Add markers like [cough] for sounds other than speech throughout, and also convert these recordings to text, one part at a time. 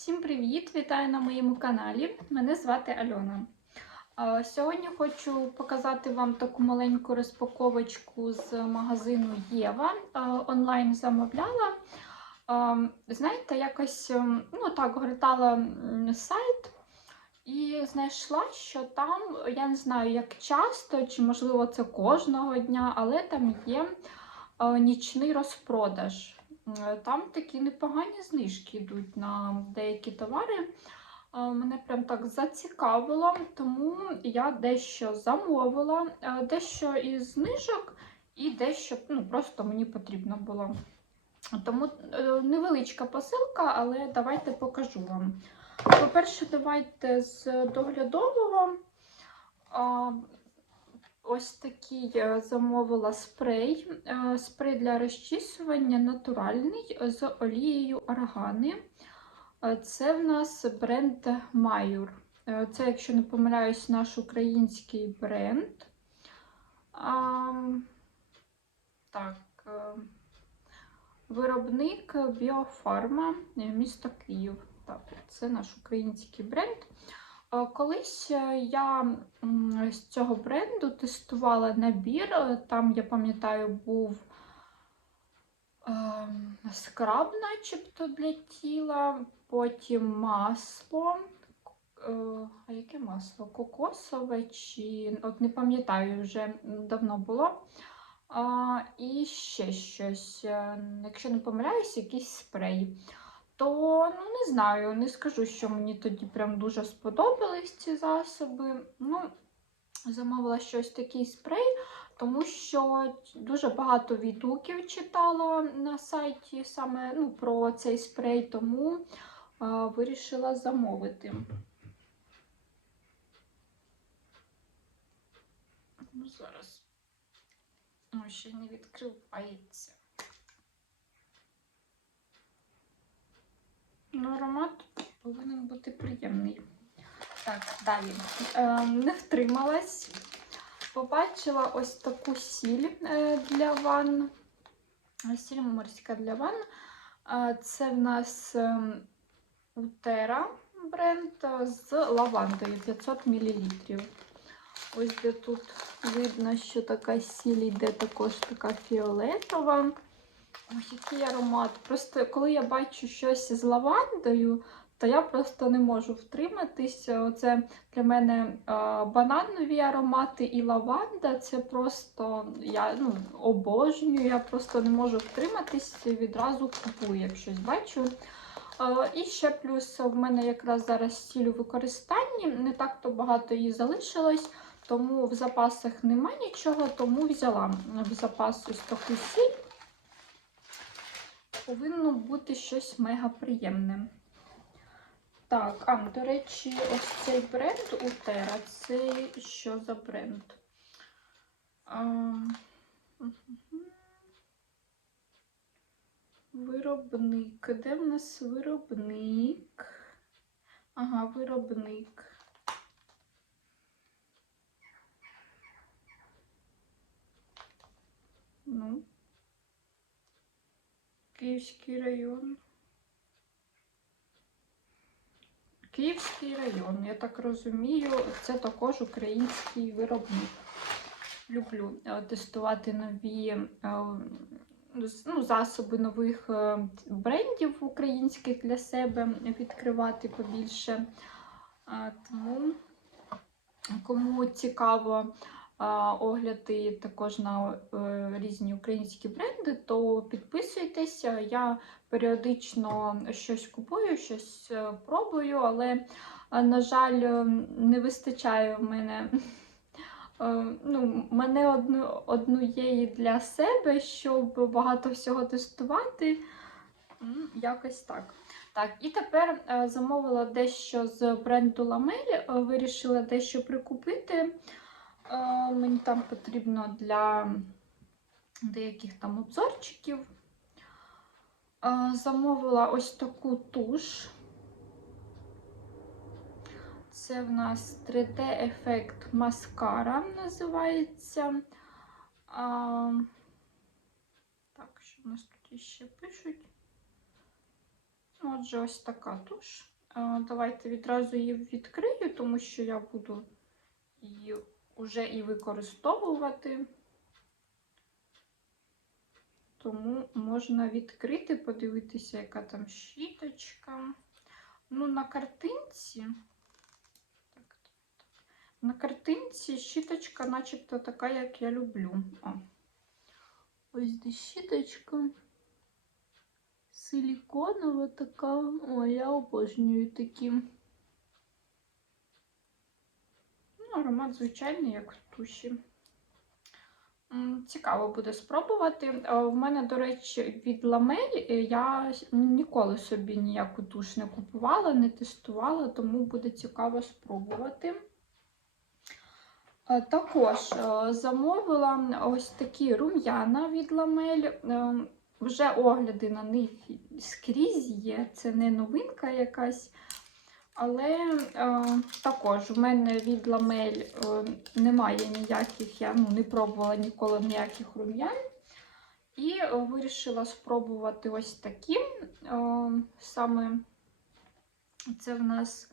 Всім привіт! Вітаю на моєму каналі. Мене звати Альона. Сьогодні хочу показати вам таку маленьку розпаковочку з магазину Єва. Онлайн замовляла. Знаєте, якось ем, ну, так гортала сайт і знайшла, що там, я не знаю, як часто, чи можливо це кожного дня, але там є е, нічний розпродаж. Е, Там такі непогані знижки йдуть на деякі товари. Е, Мене прям так зацікавило, тому я дещо замовила, е, дещо із знижок і дещо ну, просто мені потрібно було. Тому невеличка посилка, але давайте покажу вам. По-перше, давайте з доглядового. Ось такий е, замовила спрей. Е, Спрей для розчісування натуральний з олією органи. Е, Це в нас бренд Майор. Е, Це, якщо не помиляюсь, наш український бренд. А, Так. е, Виробник Біофарма, е, місто Київ. Так, це наш український бренд. Е, Колись е, я з цього бренду тестувала набір. Е, Там, я пам'ятаю, був ем, скраб, начебто для тіла, потім масло. А яке масло? Кокосове чи от не пам'ятаю, вже давно було. І ще щось. Якщо не помиляюсь, якийсь спрей. То ну не знаю, не скажу, що мені тоді прям дуже сподобались ці засоби. Ну, замовила щось такий спрей, тому що дуже багато відгуків читала на сайті саме ну, про цей спрей, тому а, вирішила замовити. Ну, зараз. О, ще не відкривається. Ну, аромат повинен бути приємний. Так, далі. Е, не втрималась. Побачила ось таку сіль е, для ванн. Сіль морська для ванн. Е, це в нас ем, Утера бренд е, з лавандою 500 мл. Ось де тут видно, що така сіль йде також така фіолетова. Ой, який аромат. Просто коли я бачу щось з лавандою, то я просто не можу втриматися. Оце для мене а, бананові аромати і лаванда. Це просто я ну, обожнюю, я просто не можу втриматися, відразу купую, як щось бачу. А, і ще плюс в мене якраз зараз сіль у використанні, не так то багато її залишилось, тому в запасах нема нічого, тому взяла в запас ось таку сіль повинно бути щось мега приємне. Так, а, до речі, ось цей бренд Утера. Це що за бренд? А, мгм. Виробник. Де в нас виробник? Ага, виробник. Ну, Київський район. Київський район, я так розумію, це також український виробник. Люблю е, тестувати нові е, ну, засоби нових е, брендів українських для себе, відкривати побільше. Тому, кому цікаво огляди також на е, різні українські бренди, то підписуйтеся. Я періодично щось купую, щось е, пробую, але, е, на жаль, не вистачає в мене. Ну, мене одну, однієї для себе, щоб багато всього тестувати. Якось так. Так, і тепер замовила дещо з бренду Ламель, вирішила дещо прикупити. Е, Мені там потрібно для деяких там обзорчиків. Е, Замовила ось таку туш. Це в нас 3D-ефект маскара називається. А, Так, що в нас тут ще пишуть? Отже, ось така туш. Е, Давайте відразу її відкрию, тому що я буду її вже і використовувати. Тому можна відкрити, подивитися, яка там щіточка. Ну, на картинці. Так. На картинці щіточка, начебто, така, як я люблю. О. Ось де щіточка. Силіконова така. О, я обожнюю такі. Ну, аромат звичайний, як туші. Цікаво буде спробувати. Е, В мене, до речі, від ламель е, я ніколи собі ніяку туш не купувала, не тестувала, тому буде цікаво спробувати. Е, Також замовила ось такі рум'яна від ламель. Вже огляди на них скрізь є, це не новинка якась. Але е, також в мене від ламель е, немає ніяких, я ну, не пробувала ніколи ніяких рум'ян. І е, вирішила спробувати ось такі. Е, саме це в нас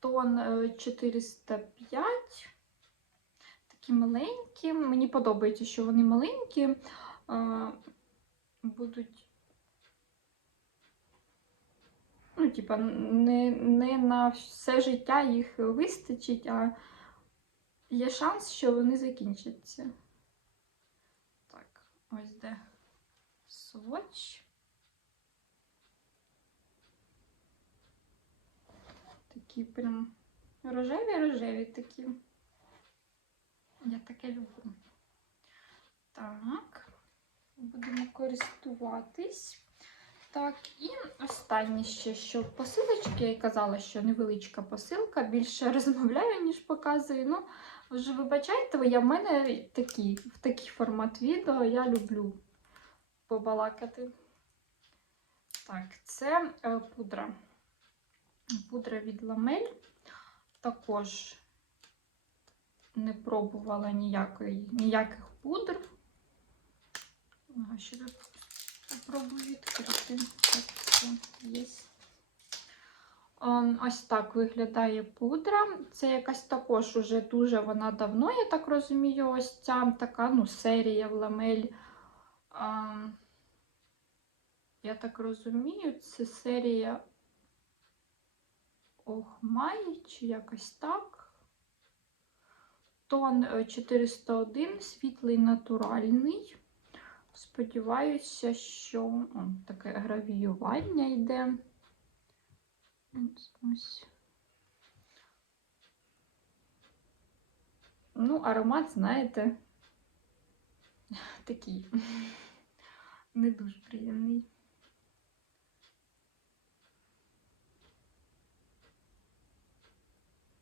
тон е, 405. Такі маленькі. Мені подобається, що вони маленькі. Е, будуть ну, типа, не, не на все життя їх вистачить, а є шанс, що вони закінчаться. Так, ось де сводч. Такі прям рожеві-рожеві такі. Я таке люблю. Так, будемо користуватись. Так, і останнє ще, що посилочки, я й казала, що невеличка посилка, більше [laughs] розмовляю, ніж показую. Ну, вже вибачайте, я в мене такі, в такий формат відео я люблю побалакати. Так, це е, пудра. Пудра від ламель. Також не пробувала ніякої, ніяких пудр. Ага, Попробую відкрити. Ем, Ось так виглядає пудра. Це якась також уже дуже вона давно, я так розумію, ось ця така ну, серія в ламель. Ем, Я так розумію, це серія Охмай чи якось так. Тон е, 401, світлий натуральний. Сподіваюся, що о, таке гравіювання йде. Ось. Ну, аромат, знаєте, такий [laughs] не дуже приємний.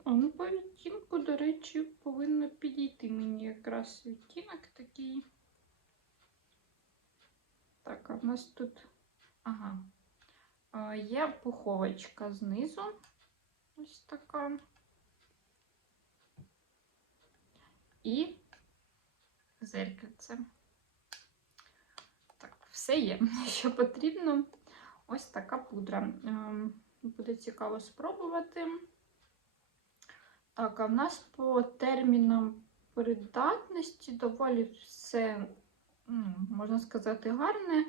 А ну по відтінку, до речі, повинно підійти мені якраз відтінок такий. Так, а в нас тут ага, є пуховочка знизу. Ось така. І зеркальце. Так, все є, [laughs] що потрібно. Ось така пудра. Буде цікаво спробувати. Так, а в нас по термінам придатності доволі все можна сказати, гарне.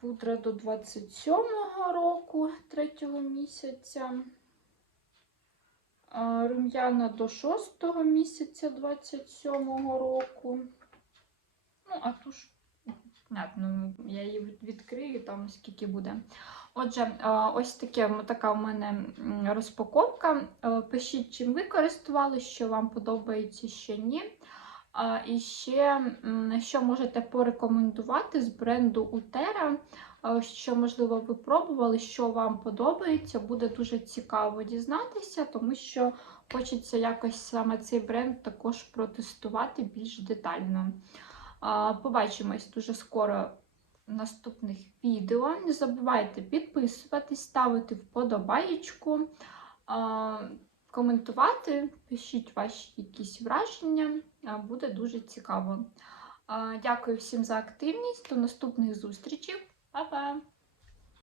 Пудра до 27-го року, 3-го місяця. Рум'яна до 6-го місяця 27-го року. Ну, а туш, понятно, я її відкрию, там скільки буде. Отже, ось таке, така в мене розпаковка. Е, Пишіть, чим ви користувалися, що вам подобається, що ні. А, І ще, що можете порекомендувати з бренду Утера, що, можливо, ви пробували, що вам подобається, буде дуже цікаво дізнатися, тому що хочеться якось саме цей бренд також протестувати більш детально. А, Побачимось дуже скоро в наступних відео. Не забувайте підписуватись, ставити вподобаєчку. коментувати, пишіть ваші якісь враження, буде дуже цікаво. Дякую всім за активність. До наступних зустрічей. Па-па!